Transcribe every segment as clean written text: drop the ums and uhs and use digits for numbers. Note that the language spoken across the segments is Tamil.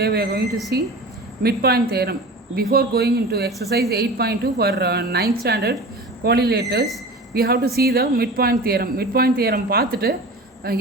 today we are going to see midpoint theorem. Before going into exercise 8.2 for 9th standard quadrilaterals, we have to see the midpoint theorem. Midpoint theorem பார்த்துட்டு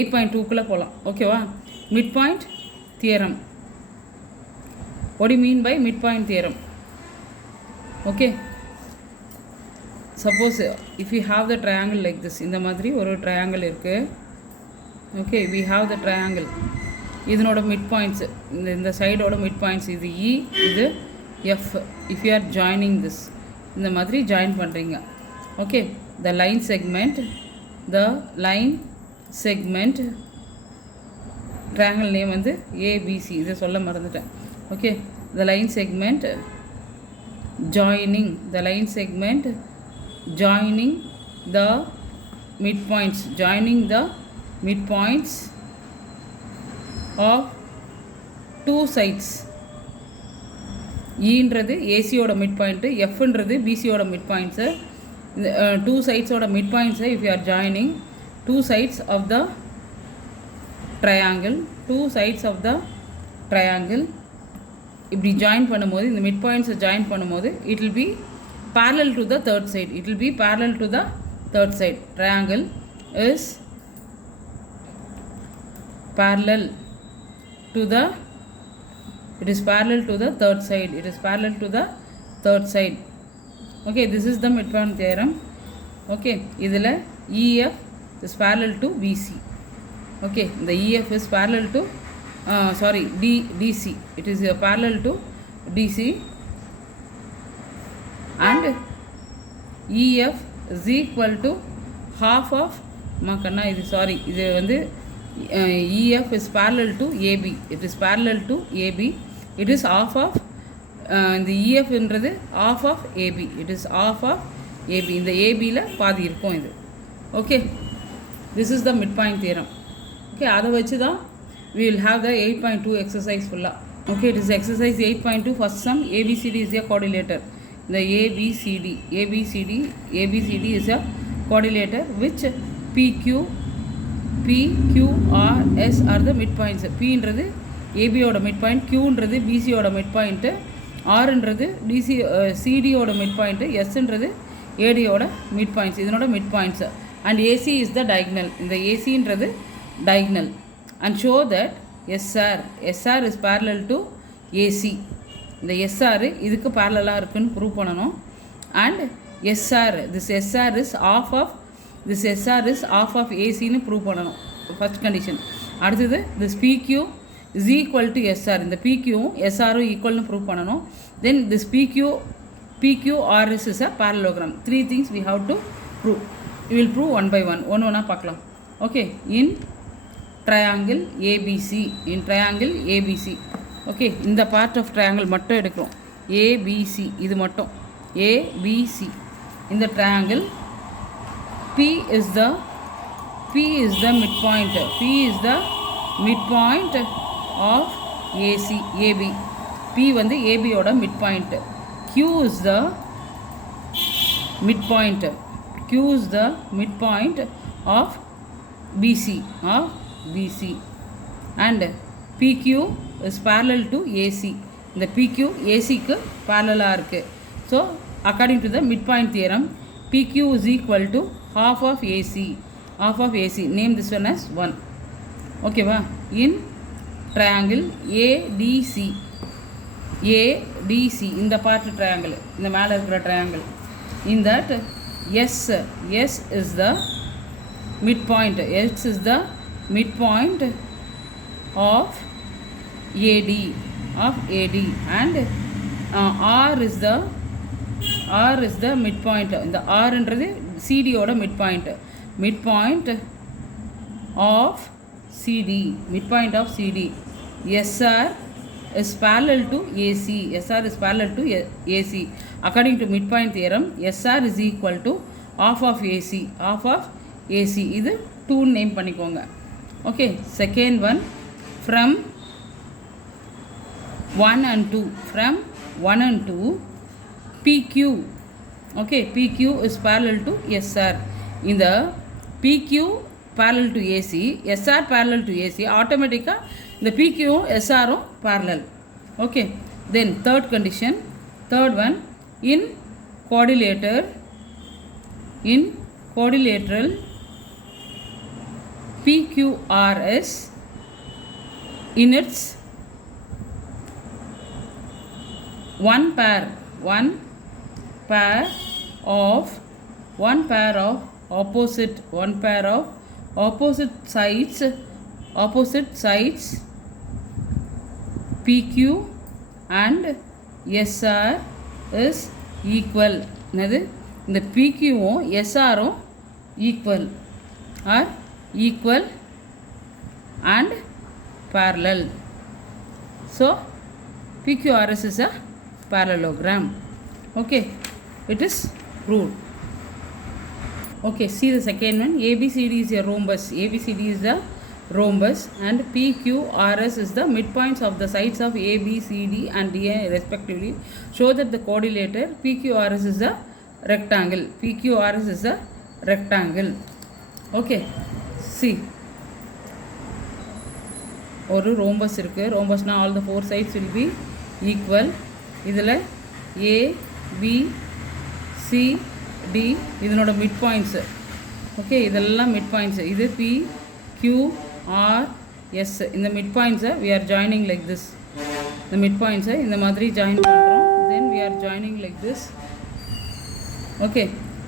8.2 குள்ள போலாம். ஓகேவா? Midpoint theorem. What do you mean by midpoint theorem? Okay. Suppose if we have the triangle like this, இந்த மாதிரி ஒரு triangle இருக்கு. Okay, we have the triangle. இதனோட midpoints, இந்த சைடோட midpoints இது E, இது F. If you are joining this, இந்த மாதிரி join பண்ணுறீங்க. Okay, the line segment, triangle name வந்து ABC, இதை சொல்ல மறந்துட்டேன். Okay, the line segment joining the midpoints of two sides. E ன்றது AC ஓட midpoint, F ன்றது BC ஓட midpoints. Two sides ஓட midpoints if you are joining two sides of the triangle, இப்படி join பண்ணும்போது இந்த midpoints join பண்ணும்போது it will be parallel to the third side. Triangle is parallel to the third side. Okay, this is the midpoint theorem. Okay, idhula EF is parallel to BC. Okay, the EF is parallel to DC. It is parallel to DC, and EF is equal to half of இது வந்து EF is parallel to AB. It is parallel to AB. It is half of the EF என்றது half of AB. It is half of AB. இந்த AB ல பாதி இருக்கும் இது. Okay, this is the midpoint theorem. Okay, அதை வச்சு தான் we will have the 8.2 exercise fulla. Okay, it is exercise 8.2. first sum, ABCD is a quadrilateral. The ABCD is a quadrilateral which PQRS are the midpoints. P ன்றது AB ஓட midpoint, Q ன்றது BC ஓட midpoint, R ன்றது CD ஓட midpoint, S ன்றது AD ஓட midpoints. இதனோட midpoints, and AC is the diagonal. இந்த AC ன்றது diagonal, and show that SR is parallel to AC. இந்த SR இதுக்கு parallel-ஆ இருக்குன்னு prove பண்ணணும். And this SR is half of AC ன்னு prove பண்ணணும். first condition. அடுத்தது this PQ is equal to SR. இந்த PQ SR equal ன்னு prove பண்ணணும். Then this PQRS is a parallelogram. Three things we have to prove. We will prove one by one. ஒண்ணா பார்க்கலாம். Okay, in triangle ABC. Okay, இந்த part of triangle மட்டும் எடுக்கிறோம். ABC இது மட்டும் ABC. இந்த triangle P is the midpoint. P is the midpoint of AB. P வந்து AB ஓட midpoint. Q is the midpoint. Of BC. And PQ is parallel to AC. இந்த PQ AC க்கு parallel-ஆ இருக்கு. So according to the midpoint theorem, PQ is equal to half of AC. Name this one as 1. Okay va? In triangle ADC, இந்த part triangle, இந்த மேல இருக்கிற triangle, in that S is the midpoint. S is the midpoint of AD, and R is the midpoint. இந்த R ன்றது CD ஓட midpoint of CD. SR is parallel to AC. According to midpoint theorem, SR is equal to half of AC. இது 2 name பண்ணிக்கோங்க. Okay, second one, from 1 and 2, PQ. Okay, PQ is parallel to SR. இந்த PQ parallel to AC, SR parallel to AC, automatically the PQ SR parallel. Okay, then third condition, third one, in quadrilateral PQRS in its one pair of opposite sides PQ and SR is equal. என்னது இந்த PQவும் SRவும் equal and parallel. So PQRS is a parallelogram. Okay, it is proved. Okay, see the second one. ABCD is a rhombus. ABCD is the rhombus and PQRS is the midpoints of the sides of ABCD and DA respectively. Show that the quadrilateral PQRS is a rectangle. PQRS is a rectangle. Okay, see. ஒரு ரோம்பஸ் இருக்குது. ரோம்பஸ்னால் all the four sides will be equal. இதில் ஏ பி சி டி இதனோட மிட் பாயிண்ட்ஸு. ஓகே, இதெல்லாம் மிட் பாயிண்ட்ஸு. இது பி கியூ ஆர் எஸ். இந்த மிட் பாயிண்ட்ஸை we are joining like this. இந்த மிட் பாயிண்ட்ஸை இந்த மாதிரி ஜாயின் பண்ணுறோம். Then we are joining like this. Okay,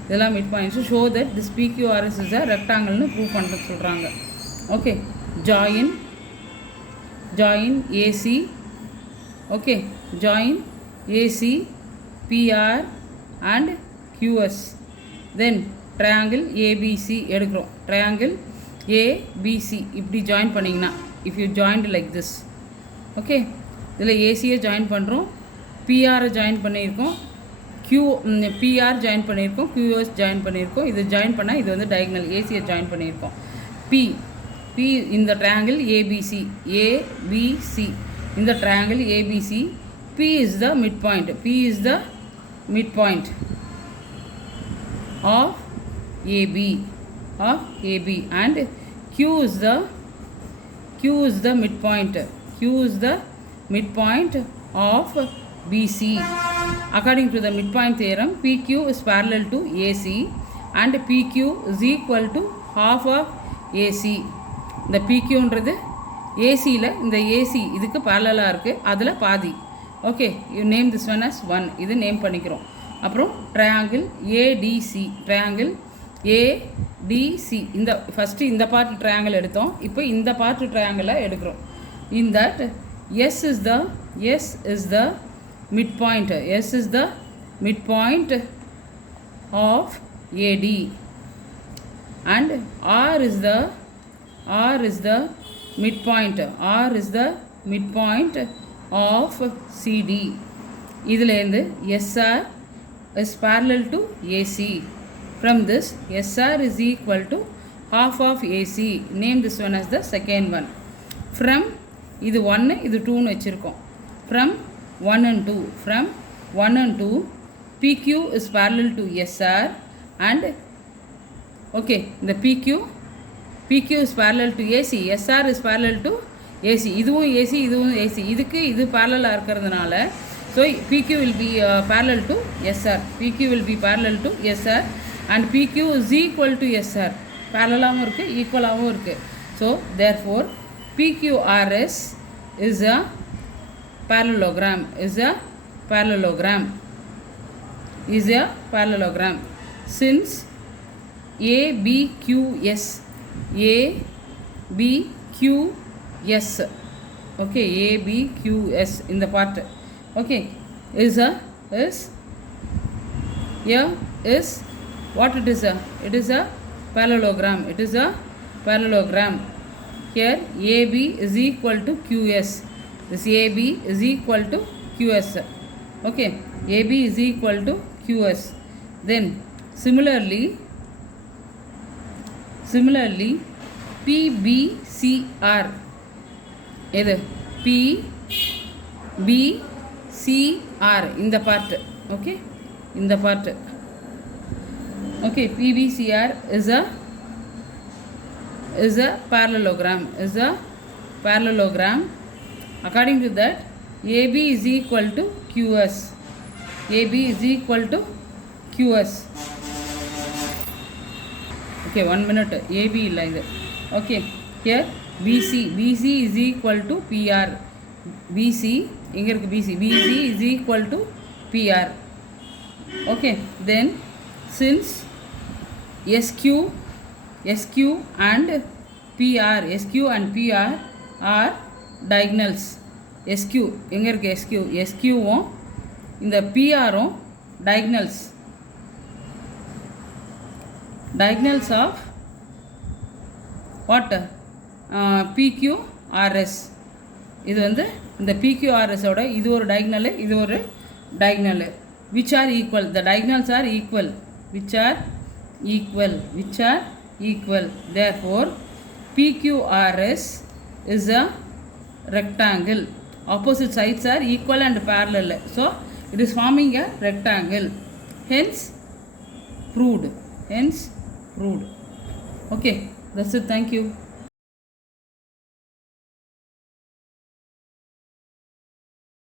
இதெல்லாம் mid points. Show that this PQRS is a ரெக்டாங்கிள்னு ப்ரூவ் பண்ணுறது சொல்கிறாங்க. Okay, join AC. Okay, join AC, PR and QS. Then triangle ABC எடுக்கிறோம். triangle ABC இப்படி ஜாயின் பண்ணிங்கன்னா, if you joined like this. Okay, இதில் ஏசியை ஜாயின் பண்ணுறோம், பிஆரை ஜாயின் பண்ணியிருக்கோம், பிஆர் ஜாயின் பண்ணியிருக்கோம், QS ஜாயின் பண்ணியிருக்கோம். இது ஜாயின் பண்ணால் இது வந்து டயக்னல். ஏசியை ஜாயின் பண்ணியிருக்கோம். P in the triangle ABC in the triangle ABC, P is the midpoint. P is the midpoint of AB and Q is the midpoint. Q is the midpoint of BC. According to the midpoint theorem, PQ is parallel to AC and PQ is equal to half of AC. இந்த PQன்றது ஏசியில் இந்த ஏசி இதுக்கு பேரலாக இருக்குது, அதில் பாதி. Okay, you name this one as 1. இது நேம் பண்ணிக்கிறோம். அப்புறம் ட்ரையாங்கிள் ஏடிசி, ட்ரையாங்கிள் ஏடிசி. இந்த ஃபஸ்ட்டு இந்த பார்ட் ட்ரையாங்கிள் எடுத்தோம், இப்போ இந்த பார்ட் ட்ரையாங்கிளை எடுக்கிறோம். In that S is the midpoint. S is the midpoint of AD and R is the midpoint. R is the midpoint of CD. இதிலேருந்து SR is parallel to AC. From this, SR is equal to half of AC. Name this one as the second one. From இது 1 இது 2ன்னு வச்சுருக்கோம். From 1 and 2 PQ is parallel to SR and okay, the PQ is parallel to AC, SR is parallel to AC. இதுவும் AC இதுவும் AC. இதுக்கு இது parallel-ஆக இருக்கிறதுனால so PQ will be parallel to SR. PQ will be parallel to SR and PQ is equal to SR. parallel-ஆகவும் இருக்குது, equal-ஆகவும் இருக்குது. So therefore PQRS is a parallelogram. Since ABQS okay, ABQS in the part okay is what it is it is a parallelogram. Here AB is equal to QS. This AB is equal to QS. Okay, AB is equal to QS. Then similarly PBCR. எது PBCR இந்த பார்ட். ஓகே, இந்த part. Okay, PBCR is a parallelogram. According to that, AB is equal to QS. AB is equal to QS. Okay, 1 minute. AB illa idu. Okay, here BC is equal to PR. BC inga irukku BC is equal to PR. Okay, then since SQ and PR are diagonals. SQ எங்க இருக்கு SQ வும் இந்த PR ம் diagonals of what PQRS. இது வந்து இந்த PQRS ஓட இது ஒரு diagonal, இது ஒரு diagonal, which are equal. The diagonals are equal, which are equal. Therefore PQRS is a rectangle. Opposite sides are equal and parallel, so it is forming a rectangle. Hence proved. Okay, that's it. Thank you.